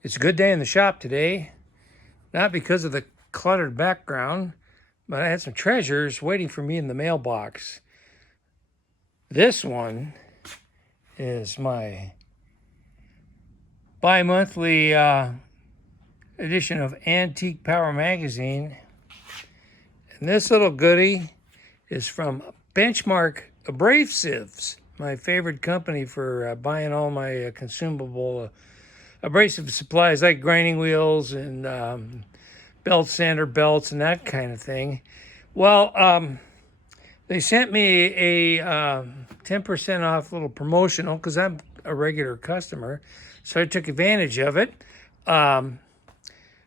It's a good day in the shop today, not because of the cluttered background, but I had some treasures waiting for me in the mailbox. This one is my bi-monthly edition of Antique Power Magazine. And this little goodie is from Benchmark Abrasives, my favorite company for buying all my consumable abrasive supplies like grinding wheels and belt sander belts and that kind of thing. Well, they sent me a 10% off little promotional because I'm a regular customer, so I took advantage of it. Now,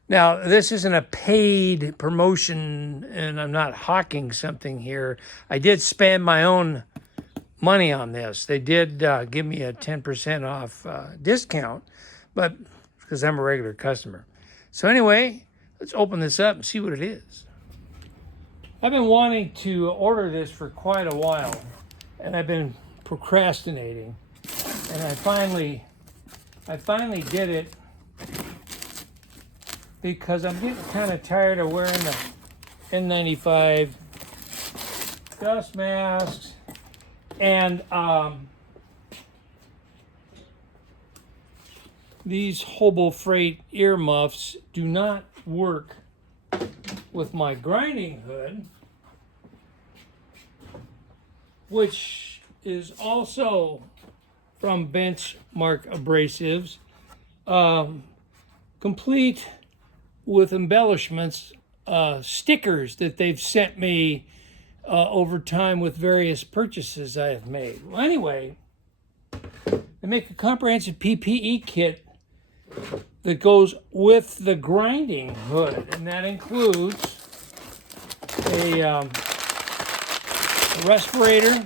this isn't a paid promotion, and I'm not hawking something here. I did spend my own money on this. They did give me a 10% off discount, but because I'm a regular customer. So anyway, let's open this up and see what it is. I've been wanting to order this for quite a while, and I've been procrastinating. And I finally did it because I'm getting kind of tired of wearing the N95 dust masks and these hobo freight earmuffs do not work with my grinding hood, which is also from Benchmark Abrasives, complete with embellishments, stickers that they've sent me over time with various purchases I have made. Well, anyway, they make a comprehensive PPE kit that goes with the grinding hood, and that includes a respirator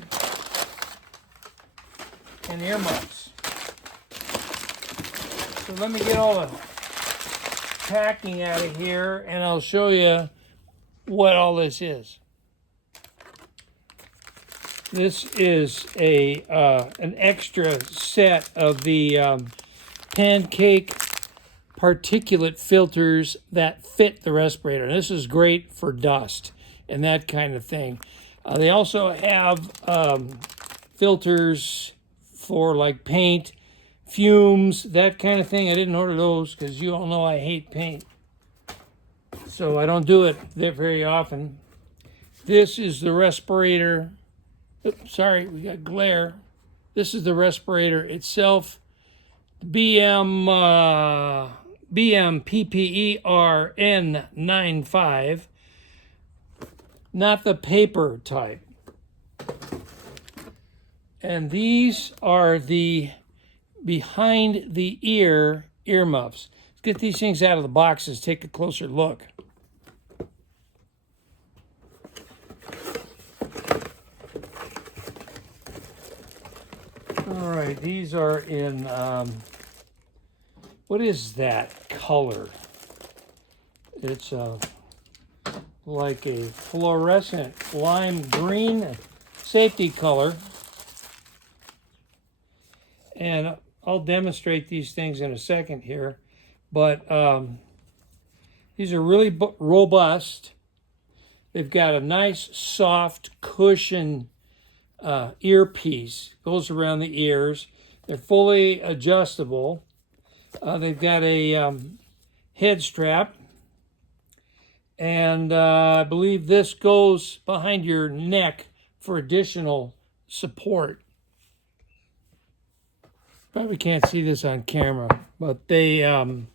and earmuffs. So let me get all the packing out of here, and I'll show you what all this is. This is an extra set of the pancake particulate filters that fit the respirator. This is great for dust and that kind of thing. They also have filters for like paint, fumes, that kind of thing. I didn't order those because you all know I hate paint, so I don't do it very often. This is the respirator. Oops, sorry, we got glare. This is the respirator itself. BM PPER N95, not the paper type. And these are the behind the ear earmuffs. Let's get these things out of the boxes, take a closer look. All right, these are in, what is that color? It's like a fluorescent lime green safety color. And I'll demonstrate these things in a second here. But these are really robust. They've got a nice soft cushion earpiece, goes around the ears. They're fully adjustable. They've got a head strap, and I believe this goes behind your neck for additional support. Probably can't see this on camera, but they have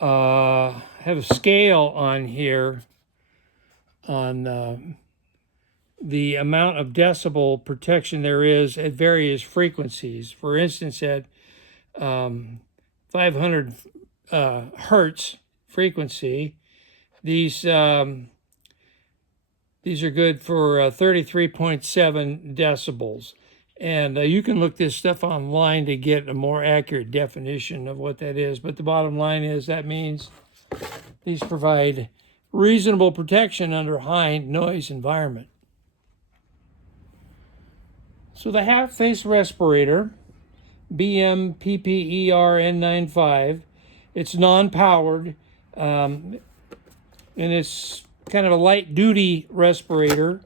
a scale on here on the amount of decibel protection there is at various frequencies. For instance, at 500 hertz frequency, these are good for 33.7 decibels. And you can look this stuff online to get a more accurate definition of what that is. But the bottom line is that means these provide reasonable protection under high noise environment. So the half-face respirator BMPPERN95. It's non-powered, and it's kind of a light-duty respirator.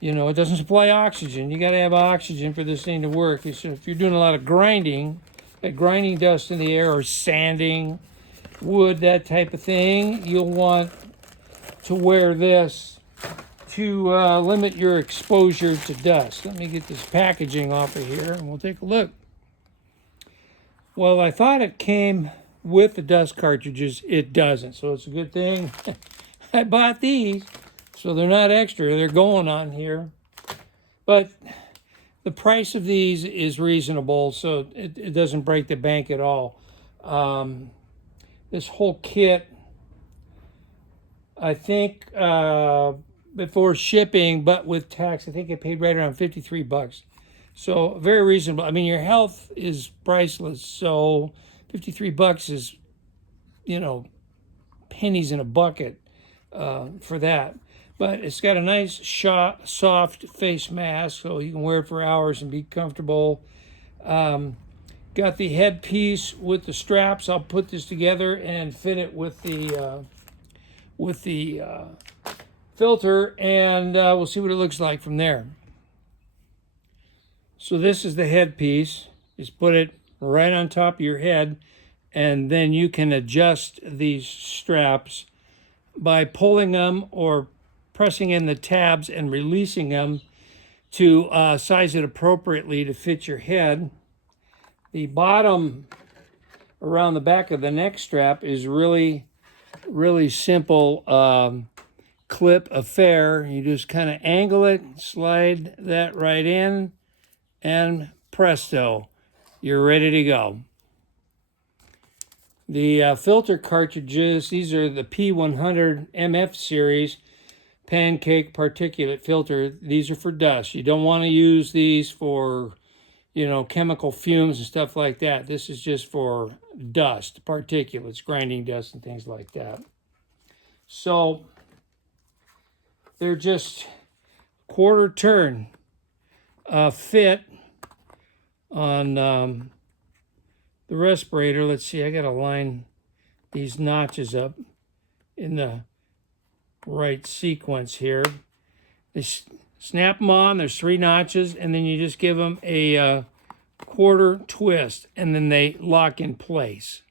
You know, it doesn't supply oxygen. You got to have oxygen for this thing to work. So if you're doing a lot of grinding, like grinding dust in the air or sanding wood, that type of thing, you'll want to wear this to limit your exposure to dust. Let me get this packaging off of here and we'll take a look. Well, I thought it came with the dust cartridges. It doesn't, so it's a good thing I bought these. So they're not extra, they're going on here. But the price of these is reasonable, so it doesn't break the bank at all. This whole kit, I think before shipping, but with tax, I think I paid right around 53 bucks. So very reasonable. I mean, your health is priceless, so 53 bucks is, you know, pennies in a bucket for that. But it's got a nice soft face mask, so you can wear it for hours and be comfortable. Got the headpiece with the straps. I'll put this together and fit it with the filter, and we'll see what it looks like from there. So this is the headpiece. Just put it right on top of your head, and then you can adjust these straps by pulling them or pressing in the tabs and releasing them to size it appropriately to fit your head. The bottom around the back of the neck strap is really simple clip affair. You just kind of angle it, slide that right in, and presto, you're ready to go. The filter cartridges, these are the P100 MF series pancake particulate filter. These are for dust. You don't want to use these for, you know, chemical fumes and stuff like that. This is just for dust, particulates, grinding dust and things like that. So they're just quarter turn fit on the respirator. Let's see, I got to line these notches up in the right sequence here. They snap them on, there's 3 notches, and then you just give them a quarter twist, and then they lock in place.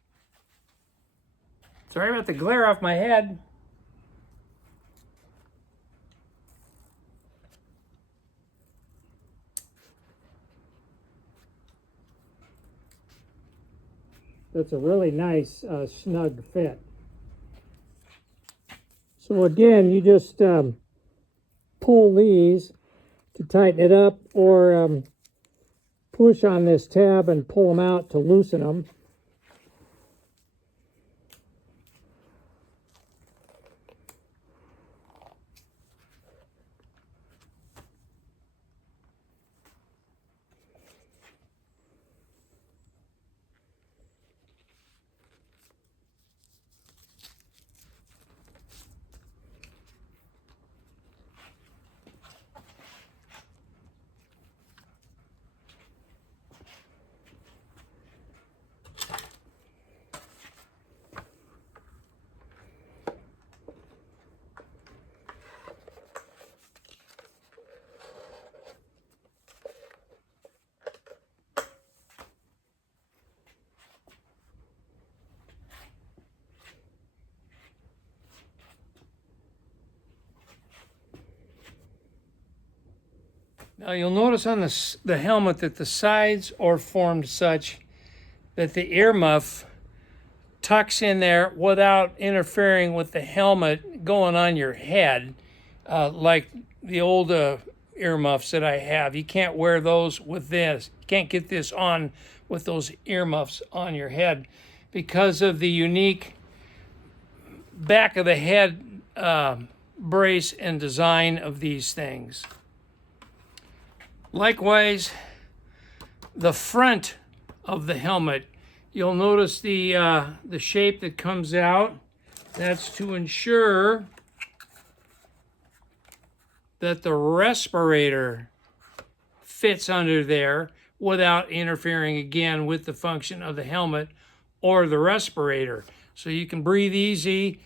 Sorry about the glare off my head. That's a really nice snug fit. So again, you just pull these to tighten it up, or push on this tab and pull them out to loosen them. Now you'll notice on the helmet that the sides are formed such that the earmuff tucks in there without interfering with the helmet going on your head, like the old earmuffs that I have. You can't wear those with this. You can't get this on with those earmuffs on your head because of the unique back of the head brace and design of these things. Likewise, the front of the helmet, you'll notice the shape that comes out. That's to ensure that the respirator fits under there without interfering again with the function of the helmet or the respirator. So you can breathe easy.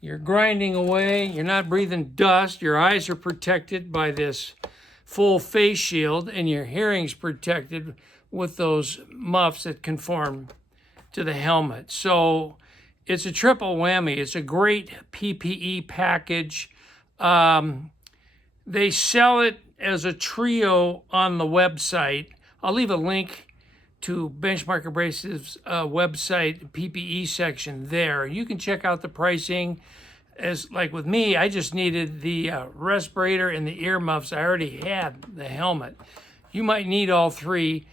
You're grinding away. You're not breathing dust. Your eyes are protected by this full face shield, and your hearing's protected with those muffs that conform to the helmet. So it's a triple whammy. It's a great PPE package. They sell it as a trio on the website. I'll leave a link to Benchmark Abrasives website PPE section there. You can check out the pricing. As like with me, I just needed the respirator and the earmuffs. I already had the helmet. You might need all three.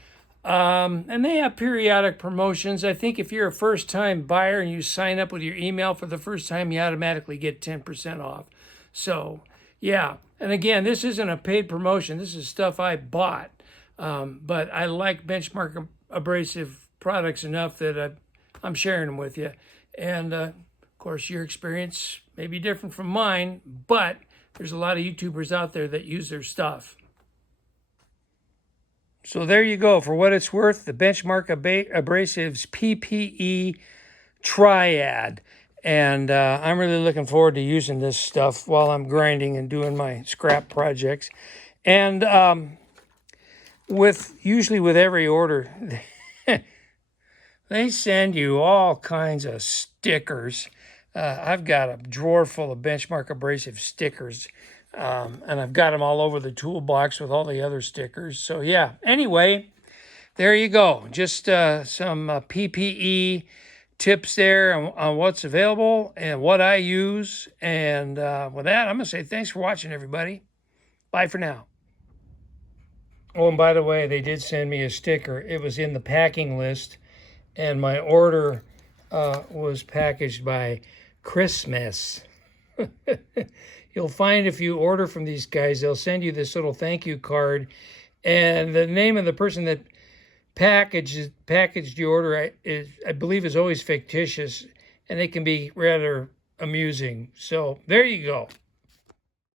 And they have periodic promotions. I think if you're a first-time buyer and you sign up with your email for the first time, you automatically get 10% off. So, yeah. And again, this isn't a paid promotion. This is stuff I bought. But I like Benchmark Abrasive products enough that I'm sharing them with you. And, of course, your experience may be different from mine, but there's a lot of YouTubers out there that use their stuff. So there you go. For what it's worth, the Benchmark Abrasives PPE Triad. And I'm really looking forward to using this stuff while I'm grinding and doing my scrap projects. And usually with every order, they send you all kinds of stickers. I've got a drawer full of Benchmark Abrasive stickers. And I've got them all over the toolbox with all the other stickers. So yeah, anyway, there you go. Just some PPE tips there on what's available and what I use. And with that, I'm going to say thanks for watching, everybody. Bye for now. Oh, and by the way, they did send me a sticker. It was in the packing list, and my order was packaged by Christmas. You'll find if you order from these guys, they'll send you this little thank you card, and the name of the person that packaged your order, I believe, is always fictitious, and it can be rather amusing. So there you go.